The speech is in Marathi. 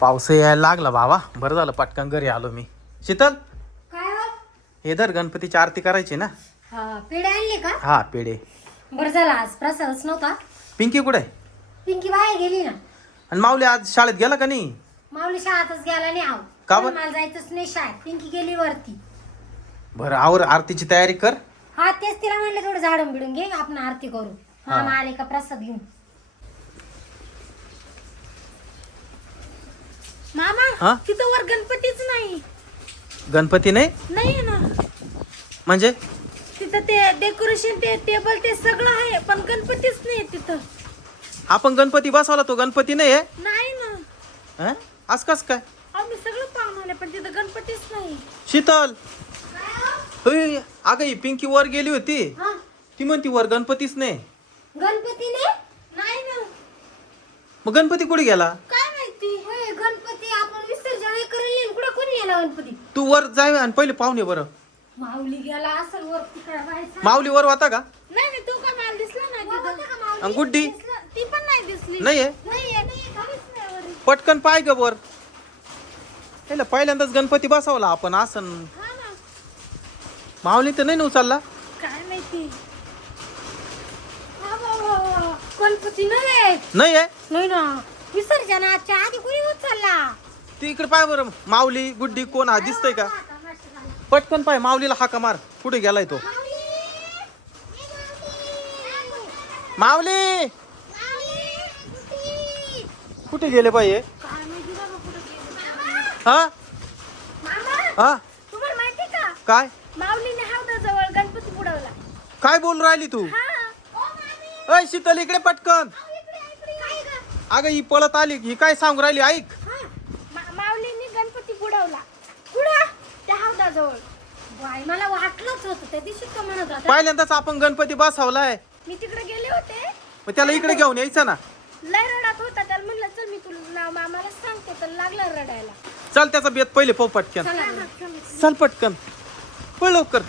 पाऊस यायला लागला बाबा बरं झालं पटकन घरी आलो मी. शीतल? काय हो? हे धर गणपतीची आरती करायची ना. हा पेढे आणले का? हा पेढे. बरं झालं आज प्रसादच नव्हता. पिंकी कुठे? आहे पिंकी बाहेर गेली ना. आणि माऊली आज शाळेत गेला का नाही? माऊली शाळेतच गेला नाही आहो. का बरं? मला जायचंच नाही शाळेत. पिंकी गेली वरती. बरं आवर आरतीची तयारी कर. हा तेच तिला म्हणलं थोडं झाडून बिडून घे आपण आरती करू. मामा आले का प्रसाद घेऊन. हा? मामा तिथं वर गणपतीच नाही. गणपती नाही? नाही ना. म्हणजे? तिथं ते डेकोरेशन ते टेबल ते सगळं आहे पण गणपतीच नाही तिथं. आपण गणपती बसवला तो. गणपती नाही आहे? नाही ना. हं? आज कस काय? आम्ही सगळं पाहून आले पण तिथं गणपतीच नाही. शीतल! होय, अगं ही पिंकी वर गेली होती. हा. ती म्हणती वर गणपतीच नाही. गणपती ने नाही ना. मग गणपती कुठे गेला? काय माहिती होय, गणपती आपण विसर्जन करेल कुठं कोणी गेला गणपती. तू वर जाय आणि पहिले पाहुणे बरं. माऊली गेला असेल वर तिकडे माऊली वर होता का? नाही नाही तू काय मला दिसला नाही तिथं. का? आणि गुड्डी? ती पण नाही दिसली. नाहीये? नाही नाही काहीच नाही वर. पटकन पाय ग वर. त्याला पहिल्यांदाच गणपती बसवला आपण आसन. हा ना. माऊली तर नाही ना उचलला? काय माहिती? हा. गणपती नाही नाही आहे नाही ना. विसर्जनाच्या आधी कुणी उचलला? ती इकडे पाय बरं. माऊली गुड्डी कोण हा? दिसतंय का? पटकन पाय माऊलीला हाका मार. कुठे गेलाय तो. माऊली! कुठे गेले पाहिजे काय हा? हा? काय? काय बोल राहिली तू? अय शीतल इकडे पटकन. अगं ही पळत आली. ही काय सांगू राहिली? ऐक. कुठं त्या हौदाजवळ मला वाटलंच होतं. त्या दिवशी का म्हणत होता पहिल्यांदाच आपण गणपती बसवलाय. मी तिकडे गेले होते. मग त्याला इकडे घेऊन यायचं ना. लय रडत होता. त्याला म्हणलं चल मी तुला ना मामाला सांगते. तर लागला रडायला. चल त्याचा बेत पहिले हा, चल. चल पटकन. पळ लवकर.